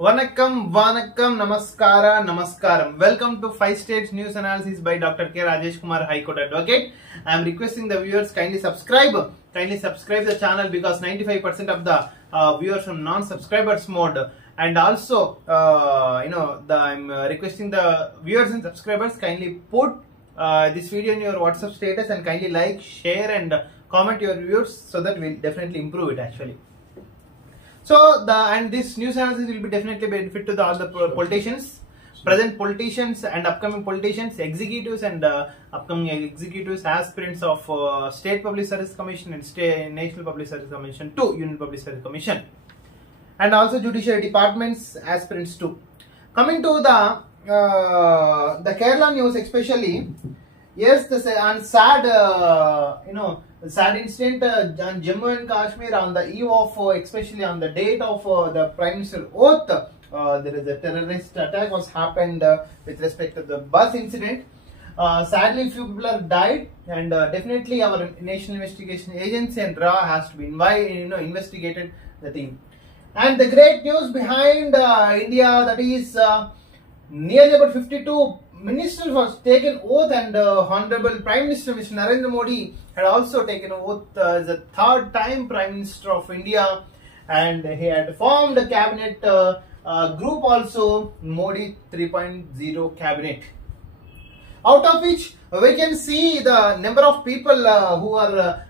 Vanakkam, Vanakkam, Namaskara, Namaskaram. Welcome to 5 States News Analysis by Dr. K. Rajesh Kumar, High Court Advocate. I am requesting the viewers kindly subscribe the channel because 95% of the viewers from non-subscribers mode. And also, I'm requesting the viewers and subscribers kindly put this video in your WhatsApp status and kindly like, share, and comment your views so that we'll definitely improve it actually. So this news analysis will be definitely benefit to all the politicians, present politicians and upcoming politicians, executives and upcoming executives, aspirants of State Public Service Commission and National Public Service Commission to Union Public Service Commission, and also judiciary departments aspirants too. Coming to the Kerala news, especially, yes, the sad sad incident on Jammu and Kashmir on the eve of, especially on the date of the Prime Minister oath, there is a terrorist attack was happened with respect to the bus incident. Sadly, few people have died, and definitely our National Investigation Agency and RA has to be investigated the thing. And the great news behind India, that is nearly about 52 ministers was taken oath, and Honorable Prime Minister Mr. Narendra Modi had also taken oath as the third time Prime Minister of India, and he had formed a cabinet group also, Modi 3.0 cabinet, out of which we can see the number of people who are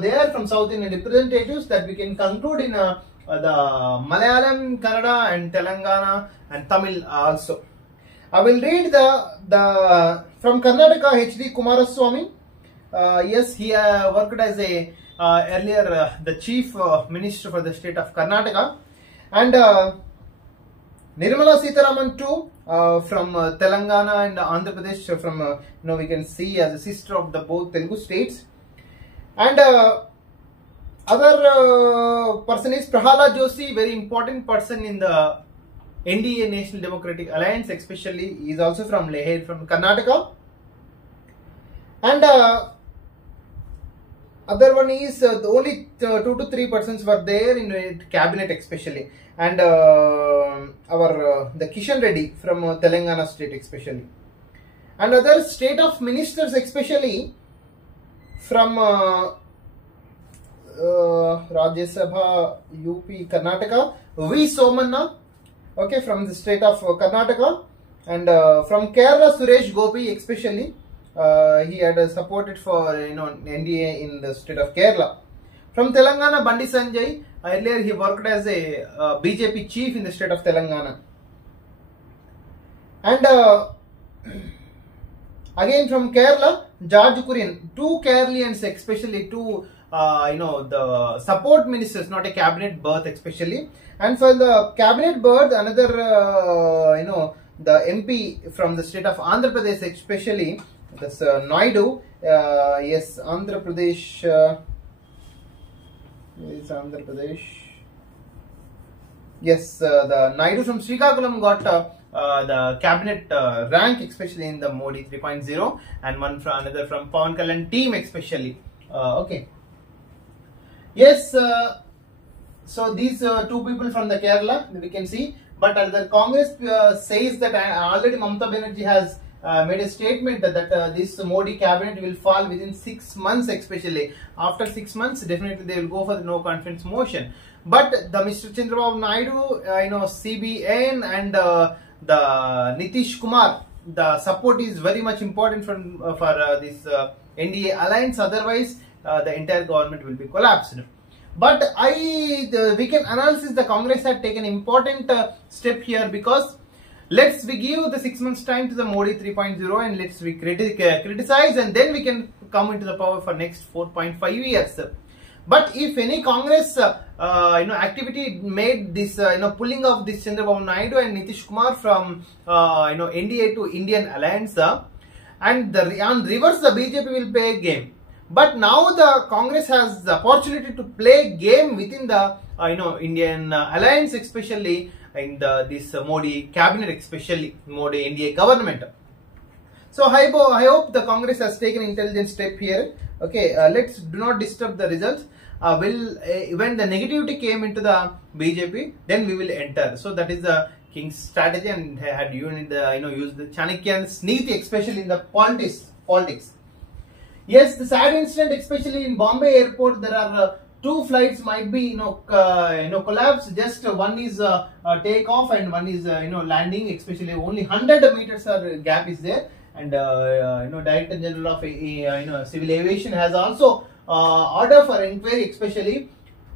there from South Indian representatives, that we can conclude in the Malayalam, Kannada and Telangana and Tamil also. I will read the from Karnataka, H.D. Kumaraswamy. Yes, he worked as a earlier the chief minister for the state of Karnataka, and Nirmala Sitharaman too from Telangana and Andhra Pradesh, from we can see as a sister of the both Telugu states. And other person is Prahalad Joshi, very important person in the NDA, National Democratic Alliance, especially. He is also from Leher, from Karnataka. And other one is only 2 to 3 persons were there in the cabinet especially. And the Kishan Reddy from Telangana state especially. And other state of ministers especially from Rajya Sabha, UP, Karnataka, V. Somanna, okay, from the state of Karnataka, and from Kerala, Suresh Gopi especially, he had supported for NDA in the state of Kerala. From Telangana, Bandi Sanjay, earlier he worked as a BJP chief in the state of Telangana. And again from Kerala, George Kurian, two Keralians especially, two the support ministers, not a cabinet berth especially. And for the cabinet berth, another the MP from the state of Andhra Pradesh especially, that's Naidu. Yes, Andhra Pradesh. Is Andhra Pradesh? Yes, the Naidu from Srikakulam got the cabinet rank, especially in the Modi 3.0, and one from another from Pawan Kalyan team especially. Okay. Yes, so these two people from the Kerala we can see, but the Congress says that already Mamata Banerjee has made a statement that this Modi cabinet will fall within 6 months especially. After 6 months, definitely they will go for the no confidence motion. But the Mr. Chandrababu Naidu, CBN and the Nitish Kumar, the support is very much important for this NDA alliance. Otherwise, the entire government will be collapsed. But we can analyze the Congress had taken important step here, because we give the 6 months time to the Modi 3.0 and let's we criticize, and then we can come into the power for next 4.5 years. But if any Congress activity made this pulling of this Chandrababu Naidu and Nitish Kumar from NDA to Indian alliance, and on reverse the BJP will play a game. But now the Congress has the opportunity to play game within the Indian alliance, especially in this Modi cabinet, especially Modi NDA government. So I hope the Congress has taken intelligent step here. Okay, let's do not disturb the results. when the negativity came into the BJP, then we will enter. So that is the king's strategy, and had used the Chanakya's Niti, especially in the politics. Yes, the sad incident, especially in Bombay airport, there are two flights might be collapsed. Just one is take off and one is landing. Especially only 100 meters gap is there, and Director General of Civil Aviation has also order for inquiry, especially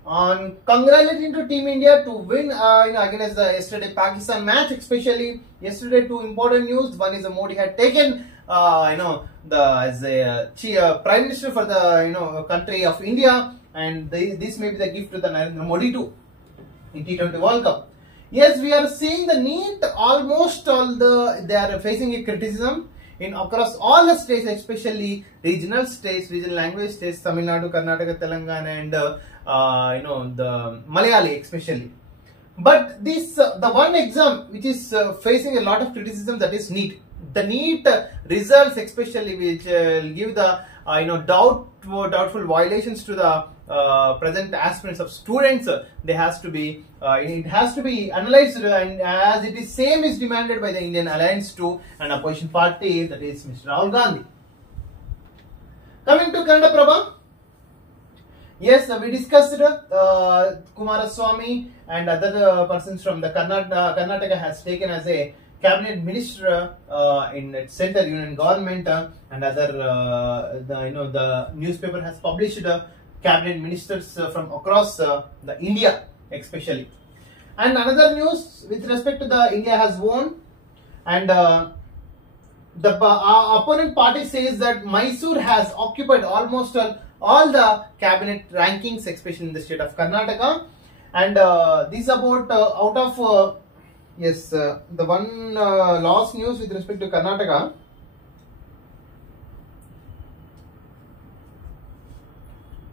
on congratulating to Team India to win against the yesterday Pakistan match. Especially yesterday, two important news. One is Modi had taken as a Prime Minister for the country of India, and this may be the gift to the Narendra Modi too in T20 World Cup. Yes, we are seeing the NEET, almost all they are facing a criticism in across all the states, especially regional states, regional language states, Tamil Nadu, Karnataka, Telangana, and the Malayali especially. But this the one exam which is facing a lot of criticism, that is NEET. The NEET results, especially, which give the doubtful violations to the present aspirants of students. It has to be analyzed, and as it is same is demanded by the Indian Alliance to an opposition party, that is Mr. Rahul Gandhi. Coming to Kannada Prabha. Yes, we discussed Kumaraswamy and other persons from the Karnataka has taken as a cabinet minister in its center union government, and other the newspaper has published cabinet ministers from across the India especially. And another news with respect to the India has won, and the opponent party says that Mysore has occupied almost all the cabinet rankings, especially in the state of Karnataka, and this about out of the one last news with respect to Karnataka.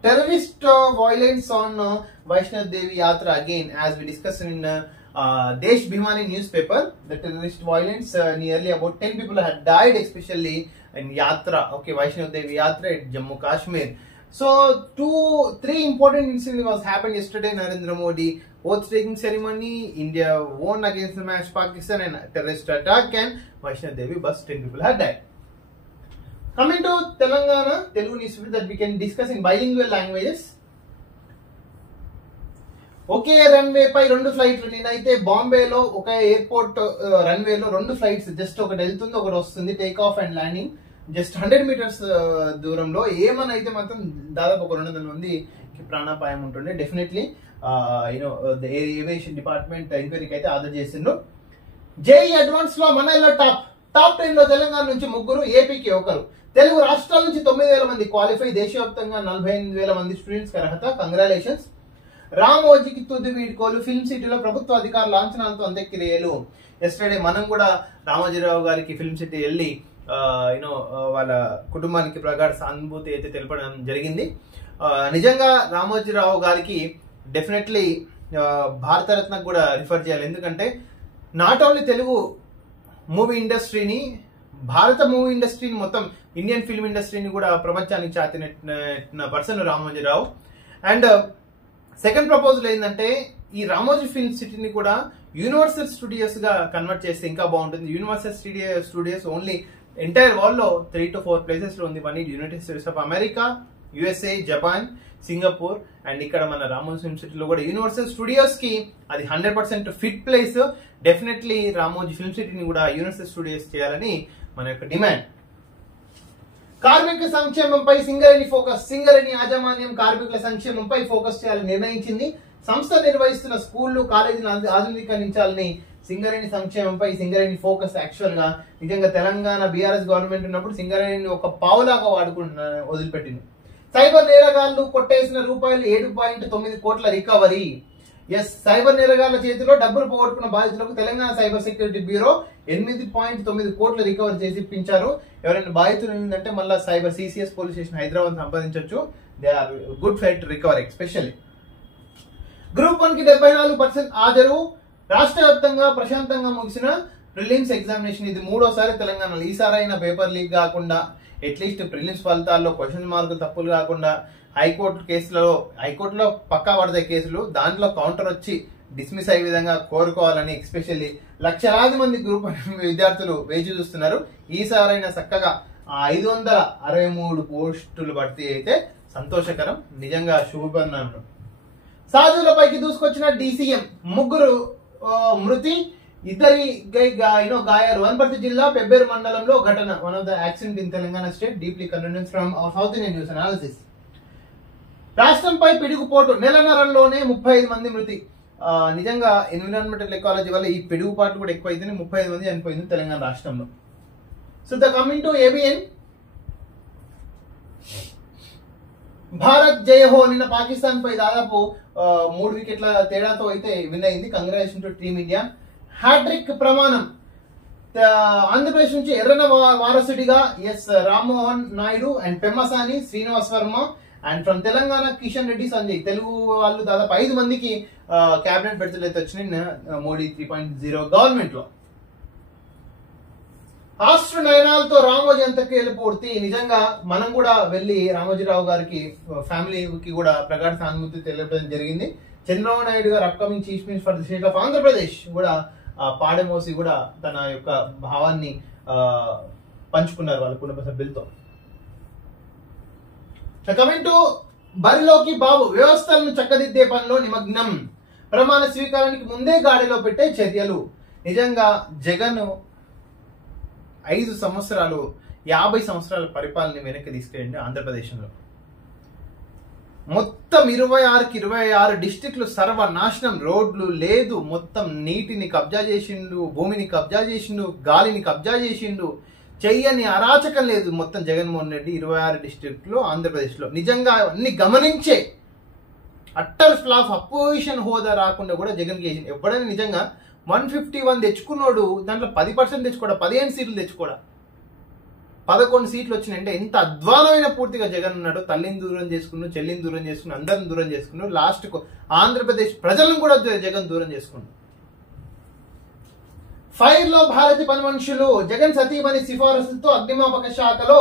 Terrorist violence on Vaishnav Devi Yatra again, as we discussed in Desh Bhimani newspaper. The terrorist violence, nearly about 10 people had died, especially in Yatra, Vaishnav Devi Yatra at Jammu Kashmir. So 3 important incidents was happened yesterday. Narendra Modi oath taking ceremony, India won against the match Pakistan, and terrorist attack, and Vaishnav Devi bus 10 people had died. Coming to Telangana, Telugu newspaper that we can discuss in bilingual languages. ఒకే runway పై 2 ఫ్లైట్లు. నేనైతే బాంబేలో ఒక ఎయిర్పోర్ట్ రన్వేలో 2 flights, just ఒకటి వెళ్తుంది ఒకటి వస్తుంది, take off and landing, just 100 metres దూరంలో. ఏమని అయితే మాత్రం దాదాపు ఒక 200 మందికి ప్రాణాపాయం ఉంటుండే. డెఫినెట్లీ ఏవియేషన్ డిపార్ట్మెంట్ ఎంక్వైరీకి అయితే ఆర్డర్ చేసిండ్రు. జేఈ అడ్వాన్స్ లో మన టాప్ 10 లో తెలంగాణ నుంచి 3, ఏపీకి 1. తెలుగు రాష్ట్రాల నుంచి 9,000 మంది క్వాలిఫై. దేశవ్యాప్తంగా 48,000 మంది స్టూడెంట్స్ కి అర్హత. కంగ్రాచులేషన్స్. రామోజీకి తుది వీడ్కోలు. ఫిల్మ్ సిటీలో ప్రభుత్వ అధికారుల లాంఛనాలతో అంత్యక్రియలు. ఎస్టర్డే మనం కూడా రామోజీరావు గారికి ఫిల్మ్ సిటీ వెళ్ళి వాళ్ళ కుటుంబానికి ప్రగాఢ సానుభూతి అయితే తెలపడం జరిగింది. నిజంగా రామోజీరావు గారికి డెఫినెట్లీ భారతరత్నకు కూడా రిఫర్ చేయాలి. ఎందుకంటే నాట్ ఓన్లీ తెలుగు మూవీ ఇండస్ట్రీని, భారత మూవీ ఇండస్ట్రీని, మొత్తం ఇండియన్ ఫిల్మ్ ఇండస్ట్రీని కూడా ప్రపంచానికి చాటిన పర్సన్ రామోజీరావు. అండ్ సెకండ్ ప్రపోజల్ ఏంటంటే ఈ రామోజీ ఫిల్మ్ సిటీని కూడా యూనివర్సల్ స్టూడియోస్ గా కన్వర్ట్ చేస్తే ఇంకా బాగుంటుంది. Universal studios only entire world లో 3 to 4 ప్లేసెస్ లో ఉంది. One United states of America, USA, Japan, Singapore, and ఇక్కడ మన రామోజీ ఫిల్మ్ సిటీలో కూడా యూనివర్సల్ స్టూడియోస్ కి అది 100% ఫిట్ ప్లేస్. డెఫినెట్లీ రామోజీ ఫిల్మ్ సిటీని కూడా యూనివర్సల్ స్టూడియోస్ చేయాలని మన యొక్క డిమాండ్. కార్మిక సంక్షేమంపై సింగరేణి ఫోకస్. సింగరేణి యాజమాన్యం కార్మికుల సంక్షేమంపై ఫోకస్ చేయాలని నిర్ణయించింది. సంస్థ నిర్వహిస్తున్న స్కూళ్లు, కాలేజీలను ఆధునీకరించాలని సింగరేణి సంక్షేమంపై సింగరేణి ఫోకస్. యాక్చువల్ గా నిజంగా తెలంగాణ బీఆర్ఎస్ గవర్నమెంట్ ఉన్నప్పుడు సింగరేణిని ఒక పావులాగా వదిలిపెట్టింది. సైబర్ నేరగాళ్లు కొట్టేసిన రూపాయలు 7.9 కోట్ల రికవరీ. ఎస్, సైబర్ నేరగాళ్ల చేతిలో డబ్బులు పోగొట్టుకున్న బాధితులకు తెలంగాణ సైబర్ సెక్యూరిటీ బ్యూరో 8.9 కోట్లు రికవర్ చేసి ఇప్పించారు. ఎవరైనా బాధితులు ఏంటంటే మళ్ళీ cyber CCS police station Hyderabad సంపాదించవచ్చు. They are good fight to recover. Especially group 1 కి 74% హాజరు. రాష్ట్ర వ్యాప్తంగా ప్రశాంతంగా ముగిసిన ప్రిలిమ్స్ ఎగ్జామినేషన్. ఇది 3వసారి తెలంగాణలో. ఈసారి అయినా పేపర్ లీక్ కాకుండా, అట్లీస్ట్ ప్రిలిమ్స్ ఫలితాల్లో క్వశ్చన్ మార్కులు తప్పులు కాకుండా హైకోర్టులో పక్కా పడతాయి కేసులు, దాంట్లో కౌంటర్ వచ్చి డిస్మిస్ అయ్యే విధంగా కోరుకోవాలని ఎస్పెషల్లీ లక్షలాది మంది గ్రూప్ విద్యార్థులు వేచి చూస్తున్నారు. ఈసారైనా చక్కగా 563 పోస్టులు భర్తీ అయితే సంతోషకరం, నిజంగా శుభపరిణామం. సాధువులపైకి దూసుకొచ్చిన DCM, 3 మృతి, ఇద్దరి గాయాలు. వనపర్తి జిల్లా పెబ్బేరు మండలంలో ఘటన. One of the accident in Telangana state. Deeply condolence from south Indian news analysis. రాష్ట్రంపై పిడుగుపోటు, నెలన్నరలోనే 35 మంది మృతి. నిజంగా ఎన్విరాన్మెంటల్ ఎకాలజీ వల్ల ఈ పిడుగుపాట్లు కూడా ఎక్కువ అయితే 35 మంది చనిపోయింది తెలంగాణ రాష్ట్రంలో. So the coming to ABN, Bharat జయ హో. నిన్న పాకిస్తాన్ పై దాదాపు 3 వికెట్ల తేడాతో అయితే విన్ అయింది. Congratulation to team India. Hat trick ప్రమాణం. ఆంధ్రప్రదేశ్ నుంచి ఎర్రన వారసుడిగా Rammohan Naidu and Pemmasani Srinivas Varma, and from Telangana Kishan Reddy, Sanjay. Telugu వాళ్ళు దాదాపు 5 మందికి క్యాబినెట్ బెర్తులు అయితే వచ్చినాయి మోడీ 3.0 గవర్నమెంట్ లో. ఆస్ట్రు నయనాలతో రామోజీ అంత్యక్రియలు పూర్తి. నిజంగా మనం కూడా వెళ్లి రామోజీరావు గారికి ఫ్యామిలీకి కూడా ప్రగాఢ సానుభూతి తెలియడం జరిగింది. చంద్రబాబు నాయుడు గారు upcoming chief minister for the state of Andhra Pradesh కూడా పాడమోసి కూడా తన యొక్క భావాన్ని పంచుకున్నారు వాళ్ళ కుటుంబ సభ్యులతో. కమింగ్ టు బరిలోకి బాబు, వ్యవస్థలను చక్కదిద్దే పనిలో నిమగ్నం. ప్రమాణ స్వీకారానికి ముందే గాడిలో పెట్టే చర్యలు. నిజంగా జగన్ 5 సంవత్సరాలు 50 సంవత్సరాల పరిపాలన వెనక్కి తీసుకెళ్ళండి. ఆంధ్రప్రదేశ్లో మొత్తం 26 డిస్ట్రిక్ట్లు సర్వనాశనం. రోడ్లు లేదు, మొత్తం నీటిని కబ్జా చేసిండు, భూమిని కబ్జా చేసిండు, గాలిని కబ్జా చేసిండు. చెయ్యని అరాచకం లేదు మొత్తం జగన్మోహన్ రెడ్డి 26 డిస్ట్రిక్ట్లో ఆంధ్రప్రదేశ్లో. నిజంగా అన్ని గమనించే అట్టర్ ఫ్లాప్, అపోజిషన్ హోదా రాకుండా కూడా జగన్ చేసింది. ఎప్పుడైనా నిజంగా 151 తెచ్చుకున్నాడు, దాంట్లో 10% తెచ్చుకోడా, 15 సీట్లు తెచ్చుకోడా, 11 సీట్లు వచ్చినాయి. అంటే ఎంత అధ్వానమైన పూర్తిగా జగన్ ఉన్నాడు. తల్లిని దూరం చేసుకున్నాడు, చెల్లిని దూరం చేసుకున్నాడు, అందరిని దూరం చేసుకున్నాడు. లాస్ట్ కు ఆంధ్రప్రదేశ్ ప్రజలను కూడా జగన్ దూరం చేసుకున్నాడు. ఫైర్ లో భారతి పని మనుషులు. జగన్ సతీమణి సిఫారసులతో అగ్నిమాపక శాఖలో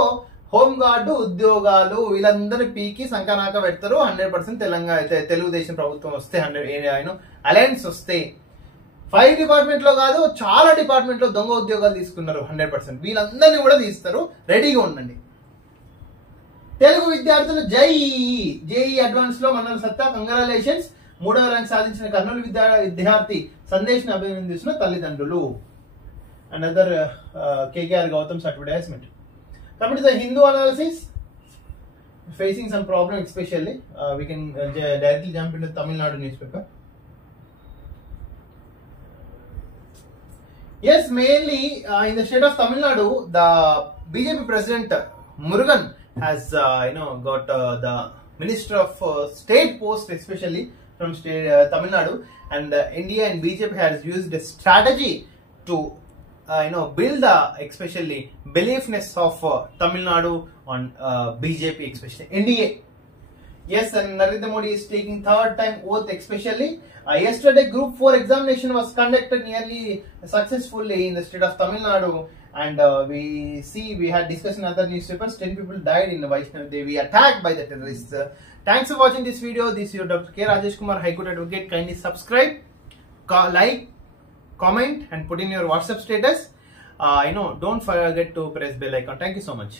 హోంగార్డు ఉద్యోగాలు. వీళ్ళందరినీ పీకి సంకనాక పెడతారు. 100% తెలంగాణ తెలుగుదేశం ప్రభుత్వం వస్తే, అలయన్స్ వస్తే, ఫైర్ డిపార్ట్మెంట్ లో కాదు చాలా డిపార్ట్మెంట్ లో దొంగ ఉద్యోగాలు తీసుకున్నారు 100%. వీళ్ళందరినీ కూడా తీస్తారు, రెడీగా ఉండండి. తెలుగు విద్యార్థులు జేఈ అడ్వాన్స్ లో మన సత్తా, కంగ్రాచులేషన్స్. 3వ ర్యాంక్ సాధించిన కర్నూలు విద్యార్థి సందేశ్ ని అభినందిస్తున్న తల్లిదండ్రులు. Another KKR Gautam's advertisement. Coming to the Hindu analysis, facing some problem especially, we can directly jump into Tamil Nadu newspaper. Yes, mainly in the state of Tamil Nadu, the BJP president Murugan has got the Minister of State post, especially from state Tamil Nadu, and India and BJP has used a strategy to build especially beliefness of Tamil Nadu on BJP, especially NDA. Yes, and Narendra Modi is taking 3rd time oath, especially. Yesterday, Group 4 examination was conducted nearly successfully in the state of Tamil Nadu, and we had discussed in other newspapers. 10 people died in Vaishnav Devi, attacked by the terrorists. Thanks for watching this video. This is your Dr. K. Rajesh Kumar, High Court Advocate. Kindly subscribe, like, comment, and put in your WhatsApp status. Don't forget to press bell icon. Thank you so much.